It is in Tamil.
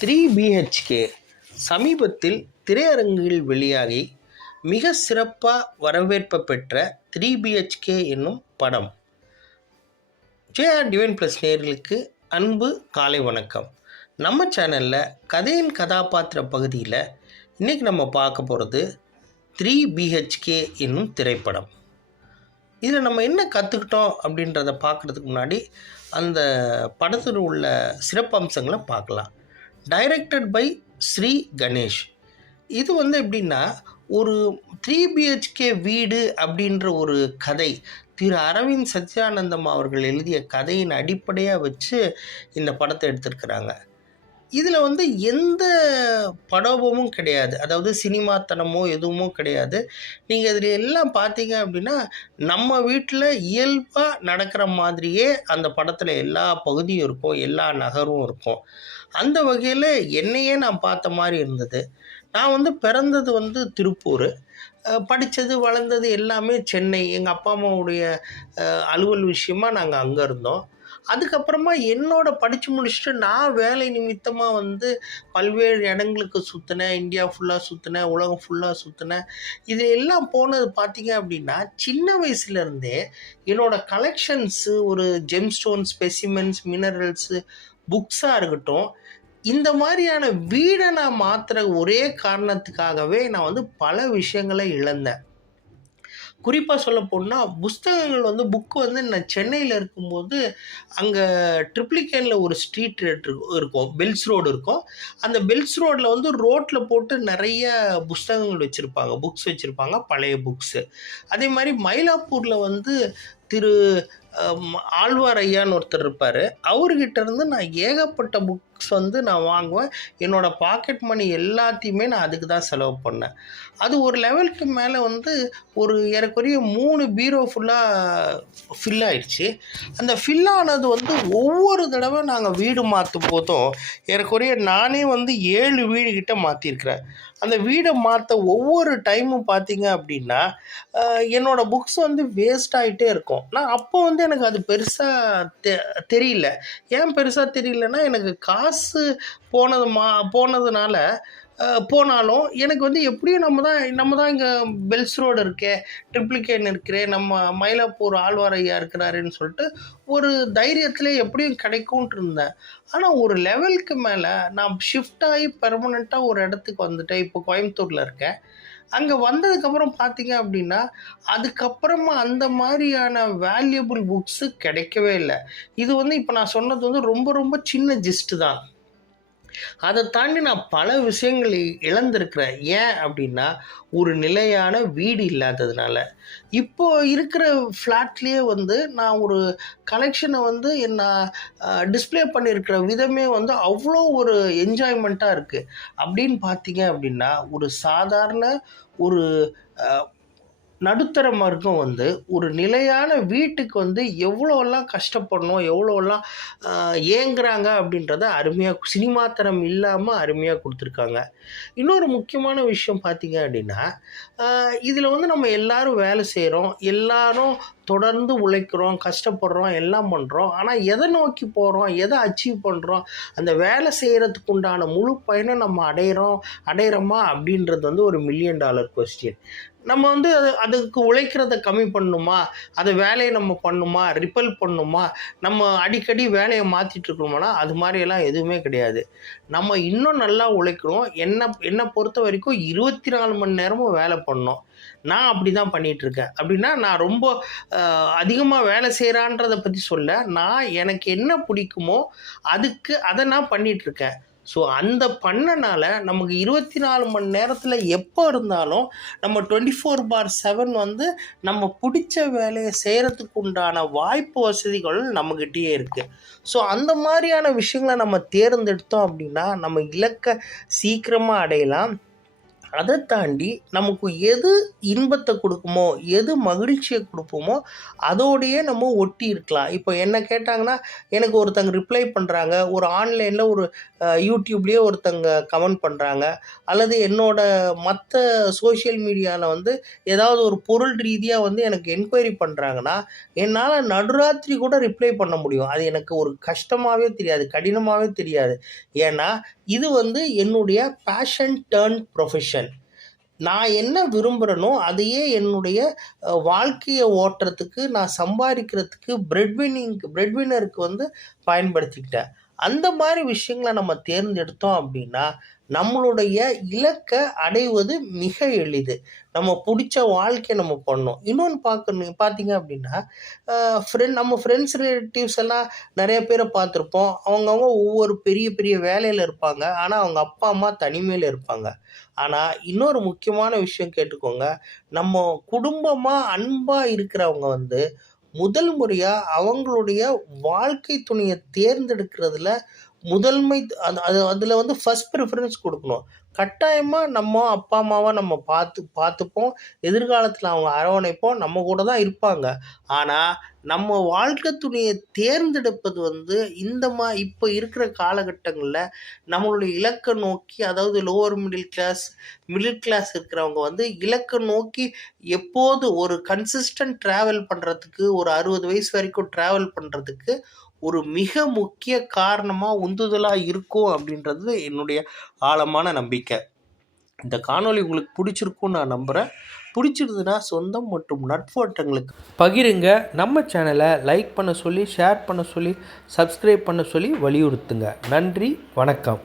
த்ரீ பிஹெச்கே சமீபத்தில் திரையரங்கில் வெளியாகி மிக சிறப்பாக வரவேற்பு பெற்ற த்ரீ பிஹெச்கே என்னும் படம். ஜேஆர் டிவைன் ப்ளஸ் நேயர்களுக்கு அன்பு காலை வணக்கம். நம்ம சேனலில் கதையின் கதாபாத்திர பகுதியில் இன்றைக்கி நம்ம பார்க்க போகிறது த்ரீ பிஹெச்கே என்னும் திரைப்படம். இதில் நம்ம என்ன கற்றுக்கிட்டோம் அப்படின்றத பார்க்குறதுக்கு முன்னாடி அந்த படத்தில் உள்ள சிறப்பம்சங்களை பார்க்கலாம். Directed by Sri Ganesh. இது எப்படின்னா, ஒரு 3 பிஹெச்கே வீடு அப்படின்ற ஒரு கதை திரு அரவிந்த் சத்யானந்தம் அவர்கள் எழுதிய கதையின் அடிப்படையாக வச்சு இந்த படத்தை எடுத்திருக்கிறாங்க. இதில் எந்த படமும் கிடையாது, அதாவது சினிமாத்தனமோ எதுவுமோ கிடையாது. நீங்கள் இதில் எல்லாம் பார்த்தீங்க அப்படின்னா நம்ம வீட்டில் இயல்பாக நடக்கிற மாதிரியே அந்த படத்தில் எல்லா பகுதியும் இருக்கும், எல்லா நகரும் இருக்கும். அந்த வகையில் என்னையே நான் பார்த்த மாதிரி இருந்தது. நான் பிறந்தது திருப்பூர், படித்தது வளர்ந்தது எல்லாமே சென்னை. எங்கள் அப்பா அம்மாவுடைய அலுவல் விஷயமாக நாங்கள் அங்கே இருந்தோம். அதுக்கப்புறமா படித்து முடிச்சுட்டு நான் வேலை நிமித்தமாக பல்வேறு இடங்களுக்கு சுற்றினேன். இந்தியா ஃபுல்லாக சுற்றினேன், உலகம் ஃபுல்லாக சுற்றினேன். இது எல்லாம் போனது பார்த்திங்க அப்படின்னா, சின்ன வயசுலேருந்தே என்னோடய கலெக்ஷன்ஸு ஒரு ஜெம்ஸ்டோன், ஸ்பெசிமென்ஸ், மினரல்ஸு, புக்ஸாக இருக்கட்டும், இந்த மாதிரியான வீடை நான் மாற்றுற ஒரே காரணத்துக்காகவே நான் பல விஷயங்களை இழந்தேன். குறிப்பாக சொல்ல போனால் புஸ்தகங்கள் புக்கு நான் சென்னையில் இருக்கும்போது அங்கே ட்ரிப்ளிகேனில் ஒரு ஸ்ட்ரீட் இருக்கும், பெல்ஸ் ரோடு இருக்கும். அந்த பெல்ஸ் ரோட்டில் ரோட்டில் போட்டு நிறைய புஸ்தகங்கள் வச்சுருப்பாங்க, புக்ஸ் வச்சுருப்பாங்க, பழைய புக்ஸு. அதே மாதிரி மயிலாப்பூரில் திரு ஆழ்வார் ஐயான்னு ஒருத்தர் இருப்பார். அவர்கிட்ட இருந்து நான் ஏகப்பட்ட புக்ஸ் நான் வாங்குவேன். என்னோடய பாக்கெட் மணி எல்லாத்தையுமே நான் அதுக்கு தான் செலவு பண்ணேன். அது ஒரு லெவலுக்கு மேலே ஒரு ஏறக்குறைய 3 பீரோ ஃபுல்லாக ஃபில் ஆயிடுச்சு. அந்த ஃபில் ஆனது ஒவ்வொரு தடவை நாங்கள் வீடு மாற்றும் போதும் ஏறக்குறைய நானே 7 வீடு கிட்ட மாற்றிருக்கிறேன். அந்த வீடை மாற்ற ஒவ்வொரு டைமும் பார்த்தீங்க அப்படின்னா என்னோடய புக்ஸ் வேஸ்ட் ஆகிட்டே இருக்கும். நான் அப்போ எனக்கு அது பெருசாக தெரியல. ஏன் பெருசாக தெரியலன்னா, எனக்கு காசு போனதுனால போனாலும் எனக்கு எப்படியும் நம்ம தான் இங்கே பெல்ஸ் ரோடு இருக்கே, ட்ரிப்ளிகேன் இருக்கிறே, நம்ம மயிலாப்பூர் ஆழ்வார் ஐயா இருக்கிறாருன்னு சொல்லிட்டு ஒரு தைரியத்தில் எப்படியும் கிடைக்கும்ன்ட்டு இருந்தேன். ஆனால் ஒரு லெவலுக்கு மேலே நான் ஷிஃப்ட் ஆகி பெர்மனெண்ட்டாக ஒரு இடத்துக்கு வந்துட்டேன். இப்போ கோயம்புத்தூரில் இருக்கேன். அங்கே வந்ததுக்கப்புறம் பார்த்தீங்க அப்படின்னா, அதுக்கப்புறமா அந்த மாதிரியான வேல்யூபிள் புக்ஸு கிடைக்கவே இல்லை. இது இப்போ நான் சொன்னது ரொம்ப ரொம்ப சின்ன ஜிஸ்ட்டு தான். அதை தாண்டி நான் பல விஷயங்களை இழந்திருக்கிறேன். ஏன் அப்படின்னா, ஒரு நிலையான வீடு இல்லாததுனால. இப்போ இருக்கிற ஃப்ளாட்லேயே நான் ஒரு கலெக்ஷனை நான் டிஸ்பிளே பண்ணியிருக்கிற விதமே அவ்வளோ ஒரு என்ஜாய்மெண்ட்டாக இருக்குது. அப்படின்னு பார்த்தீங்க அப்படின்னா, ஒரு சாதாரண ஒரு நடுத்தர வர்க்கம் ஒரு நிலையான வீட்டுக்கு எவ்வளோலாம் கஷ்டப்படணும், எவ்வளோலாம் ஏங்குறாங்க அப்படின்றத அருமையாக சினிமாத்தனம் இல்லாமல் அருமையாக கொடுத்துருக்காங்க. இன்னொரு முக்கியமான விஷயம் பார்த்தீங்க அப்படின்னா, இதில் நம்ம எல்லோரும் வேலை செய்கிறோம், எல்லாரும் தொடர்ந்து உழைக்கிறோம், கஷ்டப்படுறோம், எல்லாம் பண்ணுறோம். ஆனால் எதை நோக்கி போகிறோம், எதை அச்சீவ் பண்ணுறோம், அந்த வேலை செய்கிறதுக்கு உண்டான முழு பயனை நம்ம அடையிறோமா அப்படின்றது ஒரு $1 மில்லியன் கொஸ்டின். நம்ம அதுக்கு உழைக்கிறத கம்மி பண்ணணுமா, அதை வேலையை நம்ம பண்ணணுமா, ரிப்பல் பண்ணணுமா, நம்ம அடிக்கடி வேலையை மாற்றிட்டு இருக்கணுமானா அது மாதிரியெல்லாம் எதுவுமே கிடையாது. நம்ம இன்னும் நல்லா உழைக்கணும். என்னை பொறுத்த வரைக்கும் 24 மணி நேரமும் வேலை பண்ணணும். நான் அப்படி தான் பண்ணிகிட்ருக்கேன். அப்படின்னா நான் ரொம்ப அதிகமாக வேலை செய்கிறான்றதை பற்றி சொல்ல, நான் எனக்கு என்ன பிடிக்குமோ அதை நான் பண்ணிகிட்ருக்கேன். ஸோ அந்த பண்ணனால நமக்கு 24 மணி நேரத்தில் எப்போ இருந்தாலும் நம்ம 24/7 நம்ம பிடிச்ச வேலையை செய்கிறதுக்கு உண்டான வாய்ப்பு வசதிகள் நம்மக்கிட்டேயே இருக்குது. ஸோ அந்த மாதிரியான விஷயங்களை நம்ம தேர்ந்தெடுத்தோம் அப்படின்னா நம்ம இலக்கை சீக்கிரமாக அடையலாம். அதை தாண்டி நமக்கு எது இன்பத்தை கொடுக்குமோ, எது மகிழ்ச்சியை கொடுப்போமோ, அதோடையே நம்ம ஒட்டி இருக்கலாம். இப்போ என்ன கேட்டாங்கன்னா, எனக்கு ஒருத்தங்க ரிப்ளை பண்ணுறாங்க. ஒரு ஆன்லைனில் ஒரு யூடியூப்லேயே ஒருத்தங்க கமெண்ட் பண்ணுறாங்க. அல்லது என்னோட மற்ற சோஷியல் மீடியாவில் வந்து ஏதாவது ஒரு பொருள் ரீதியாக வந்து எனக்கு என்கொயரி பண்ணுறாங்கன்னா, என்னால் நடுராத்திரி கூட ரிப்ளை பண்ண முடியும். அது எனக்கு ஒரு கஷ்டமாகவே தெரியாது, கடினமாகவே தெரியாது. ஏன்னா, இது வந்து என்னுடைய பேஷன் டர்ன் ப்ரொஃபஷன். நான் என்ன விரும்புகிறேனோ அதையே என்னுடைய வாழ்க்கையை ஓட்டுறதுக்கு, நான் சம்பாதிக்கிறதுக்கு, பிரெட் வின்னருக்கு வந்து பயன்படுத்திக்கிட்டேன். அந்த மாதிரி விஷயங்களை நம்ம தேர்ந்தெடுத்தோம் அப்படின்னா, நம்மளுடைய இலக்கை அடைவது மிக எளிது. நம்ம பிடிச்ச வாழ்க்கையை நம்ம பண்ணணும். இன்னொன்று பார்த்தீங்க அப்படின்னா, நம்ம ஃப்ரெண்ட்ஸ் ரிலேட்டிவ்ஸ் எல்லாம் நிறைய பேரை பார்த்துருப்போம். அவங்கவுங்க ஒவ்வொரு பெரிய பெரிய வேலையில் இருப்பாங்க. ஆனால் அவங்க அப்பா அம்மா தனிமையில் இருப்பாங்க. ஆனால் இன்னொரு முக்கியமான விஷயம் கேட்டுக்கோங்க. நம்ம குடும்பமாக அன்பாக இருக்கிறவங்க வந்து முதல் முறையாக அவங்களுடைய வாழ்க்கை துணையை தேர்ந்தெடுக்கிறதுல முதன்மை அது அது அதில் வந்து ஃபர்ஸ்ட் ப்ரிஃபரன்ஸ் கொடுக்கணும். கட்டாயமாக நம்ம அப்பா அம்மாவை நம்ம பார்த்துப்போம். எதிர்காலத்தில் அவங்க அரவணைப்போம். நம்ம கூட தான் இருப்பாங்க. ஆனால் நம்ம வாழ்க்கை துணையை தேர்ந்தெடுப்பது வந்து இப்போ இருக்கிற காலகட்டங்களில் நம்மளுடைய இலக்கை நோக்கி, அதாவது லோவர் மிடில் கிளாஸ் இருக்கிறவங்க வந்து இலக்கை நோக்கி எப்போது ஒரு கன்சிஸ்டன்ட் ட்ராவல் பண்ணுறதுக்கு, ஒரு 60 வயசு வரைக்கும் ட்ராவல் பண்ணுறதுக்கு ஒரு மிக முக்கிய காரணமாக உந்துதலாக இருக்கும் அப்படின்றது என்னுடைய ஆழமான நம்பிக்கை. இந்த காணொளி உங்களுக்கு பிடிச்சிருக்கும்னு நான் நம்புகிறேன். பிடிச்சிருந்ததுன்னா சொந்தம் மற்றும் நட்பு வட்டங்களுக்கு பகிருங்க. நம்ம சேனலை லைக் பண்ண சொல்லி, ஷேர் பண்ண சொல்லி, சப்ஸ்கிரைப் பண்ண சொல்லி வலியுறுத்துங்க. நன்றி, வணக்கம்.